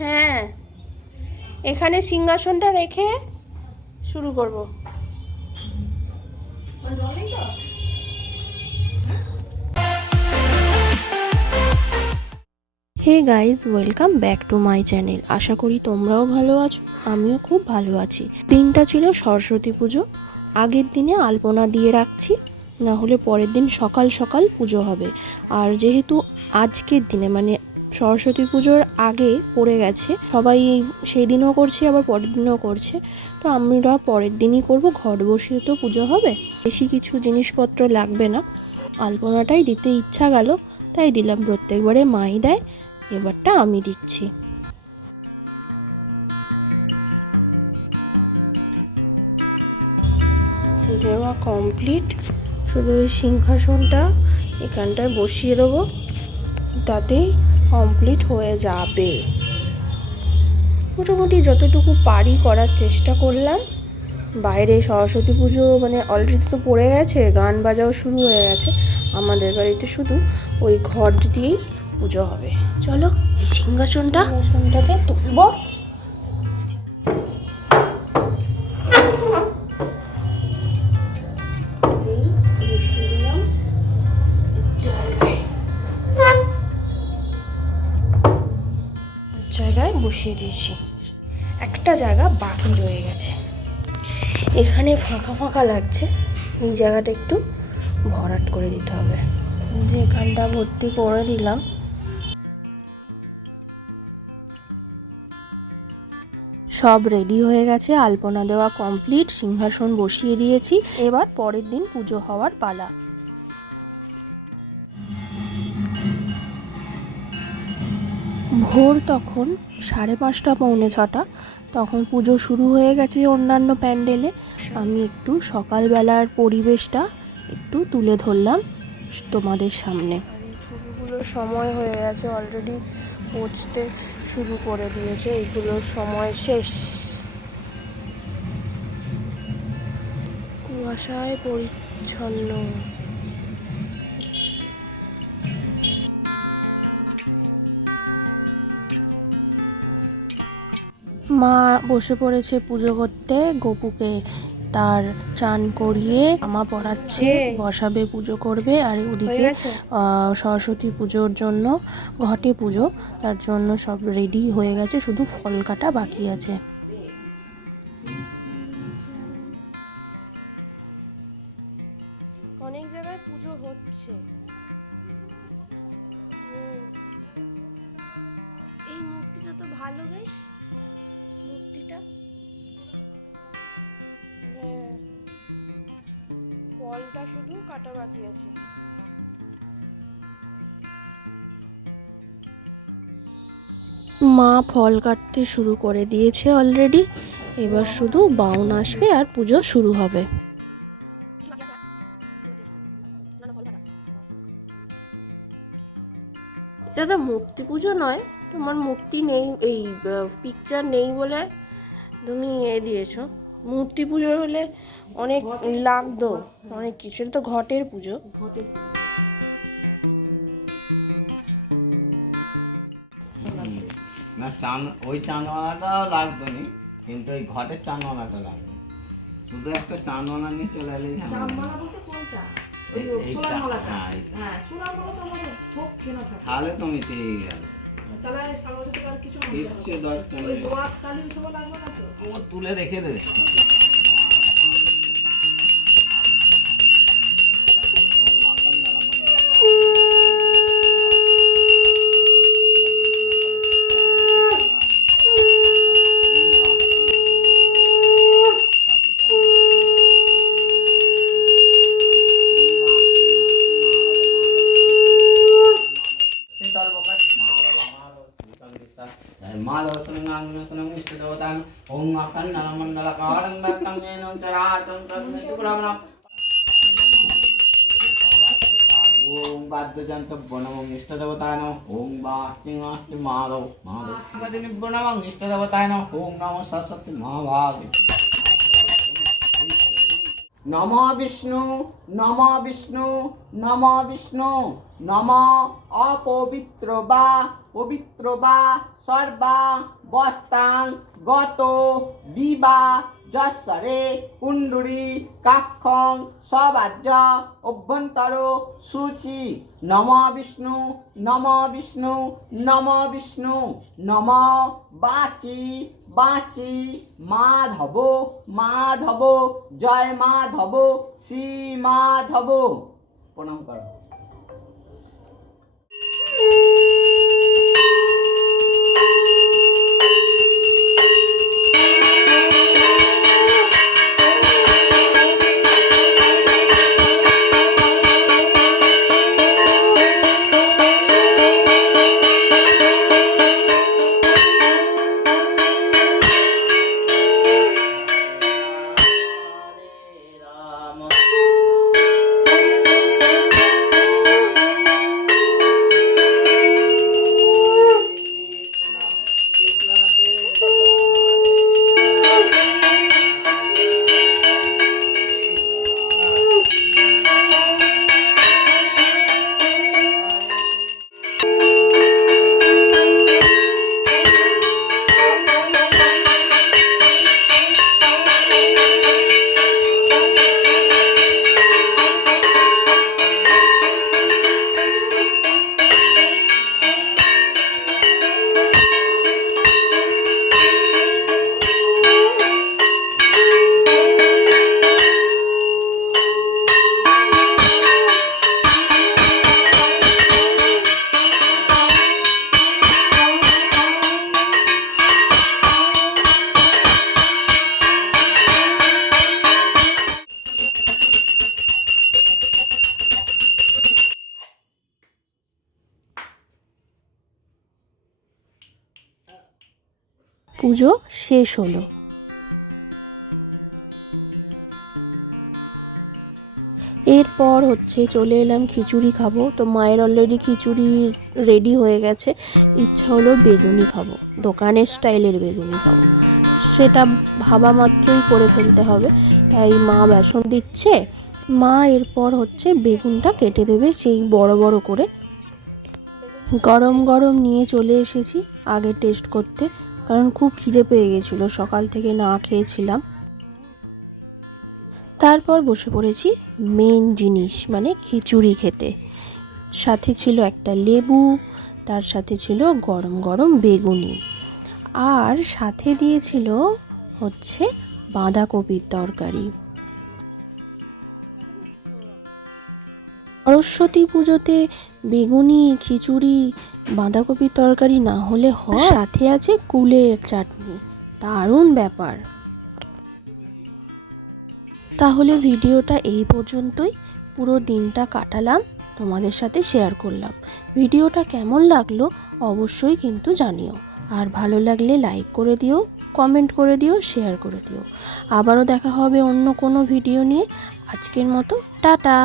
হ্যাঁ, এখানে সিংহাসনটা রেখে শুরু করব। Hey guys, welcome back to my channel. আশা করি তোমরাও ভালো আছো, আমিও খুব ভালো আছি। দিনটা ছিল সরস্বতী পুজো। আগের দিনে আলপনা দিয়ে রাখছি, না হলে পরের দিন সকাল সকাল পুজো হবে। আর যেহেতু আজকের দিনে মানে সরস্বতী পুজোর আগে পড়ে গেছে, সবাই সেই দিনও করছে আবার পরের দিনও করছে, তো আমরা পরের দিনই করব। ঘট বসিয়ে তো পুজো হবে, বেশি কিছু জিনিসপত্র লাগবে না। আলপনাটাই দিতে ইচ্ছা গেল, তাই দিলাম। প্রত্যেকবারে মাই দেয়, এবারটা আমি দিচ্ছি। দেওয়া কমপ্লিট, শুধু ওই সিংহাসনটা এখানটায় বসিয়ে দেবো, তাতেই কমপ্লিট হয়ে যাবে। মোটামুটি যতটুকু পারি করার চেষ্টা করলাম। বাইরে সরস্বতী পুজো মানে অলরেডি তো পড়ে গেছে, গান বাজাও শুরু হয়ে গেছে। আমাদের বাড়িতে শুধু ওই ঘট দিয়েই পুজো হবে। চলো এই সিংহাসনটাকে তুলবো। জায়গায় বসিয়ে দিয়েছি, একটা জায়গা বাকি রয়ে গেছে। এখানে ফাঁকা ফাঁকা লাগছে, এই জায়গাটা একটু ভরাট করে দিতে হবে। যে এখানটা ভর্তি করে দিলাম। সব রেডি হয়ে গেছে, আলপনা দেওয়া কমপ্লিট, সিংহাসন বসিয়ে দিয়েছি। এবার পরের দিন পুজো হওয়ার পালা। ভোর তখন 5:30 পৌনে 6টা, তখন পুজো শুরু হয়ে গেছে অন্যান্য প্যান্ডেলে। আমি একটু সকালবেলার পরিবেশটা একটু তুলে ধরলাম তোমাদের সামনে। আর এই ছবিগুলোর সময় হয়ে গেছে, অলরেডি পৌঁছতে শুরু করে দিয়েছে, এইগুলোর সময় শেষ। কুয়াশায় পরিচ্ছন্ন। মা বসে পড়েছে পুজো করতে। গপুকে তার চান করিয়ে জামা পরাচ্ছে, বসাবে, পুজো করবে। আর ওদিকে সরস্বতী পুজোর জন্য ঘটে পুজো, তার জন্য সব রেডি হয়ে গেছে, শুধু ফল কাটা বাকি আছে। অনেক জায়গায় পুজো হচ্ছে। এই মূর্তিটা তো ভালো, বেশ মূর্তিটা। ফলটা শুধু কাটা বাকি আছে। মা ফল কাটতে শুরু করে দিয়েছে অলরেডি। এবার শুধু বাউন আসবে আর পুজো শুরু হবে। এটা তো মূর্তি পুজো নয়, তোমার মূর্তি নেই, এই পিকচার নেই বলে তুমি দিয়েছো। মূর্তি পুজো হলে অনেক লাগতো, অনেক কিছু। এটা তো ঘটের পুজো। না, চান ওই চাঁদওয়ালাটাও লাগতো নি, কিন্তু ওই ঘটের চাঁদওয়ালাটা লাগতো। শুধু একটা চাঁদওয়ালা নিয়ে চলে এলেই তাহলে তুমি ঠিক গেল। ও তুলে রেখে দেবে। ওম বাদ্যযন্ত্র নমঃ ইষ্টদেবতায় নমঃ। ওম বাচিংহাস্তি মাধব মাধব গদিনিভ্যো নমঃ ইষ্টদেবতায় নমঃ। ওম নমঃ সরস্বতী মহাভাগে। নমো বিষ্ণু নমো বিষ্ণু নমো বিষ্ণু নম অপবিত্র বা পবিত্র বা সর্বা বস্তাং গত বিবা যশ্বরে কুণ্ডুরি কাক্ষং সবাজ্য অভ্যন্তর সূচি নম বিষ্ণু নম বিষ্ণু নম বিষ্ণু নম বাচি বাচি মাধব মাধব জয় মাধব শ্রী মাধব। প্রণাম করো। পুজো শেষ হলো। এরপর চলে এলাম খিচুড়ি খাবো। তো মায়ের অলরেডি খিচুড়ি রেডি হয়ে গেছে, ইচ্ছা হলো বেগুনি খাবো, দোকানের স্টাইলের বেগুনি খাবো। সেটা ভাবা মাত্রই করে ফেলতে হবে, তাই মা বেসন দিচ্ছে। মা এরপর বেগুনটা কেটে দেবে সেই বড় বড় করে। গরম গরম নিয়ে চলে এসেছি আগে টেস্ট করতে, কারণ খুব খিদে পেয়ে গেছিলো, সকাল থেকে না খেয়েছিলাম। তারপর বসে পড়েছি মেন জিনিস মানে খিচুড়ি খেতে। সাথে ছিল একটা লেবু, তার সাথে ছিল গরম গরম বেগুনি, আর সাথে দিয়েছিল বাঁধাকপির তরকারি। সরস্বতী পুজোতে বেগুনি, খিচুড়ি, বাঁধাকপির তরকারি না হলে হয়। সাথে আছে কুলের চাটনি, দারুণ ব্যাপার। তাহলে ভিডিওটা এই পর্যন্তই। পুরো দিনটা কাটালাম, তোমাদের সাথে শেয়ার করলাম। ভিডিওটা কেমন লাগলো অবশ্যই কিন্তু জানিও, আর ভালো লাগলে লাইক করে দিও, কমেন্ট করে দিও, শেয়ার করে দিও। আবারও দেখা হবে অন্য কোনো ভিডিও নিয়ে। আজকের মতো টাটা।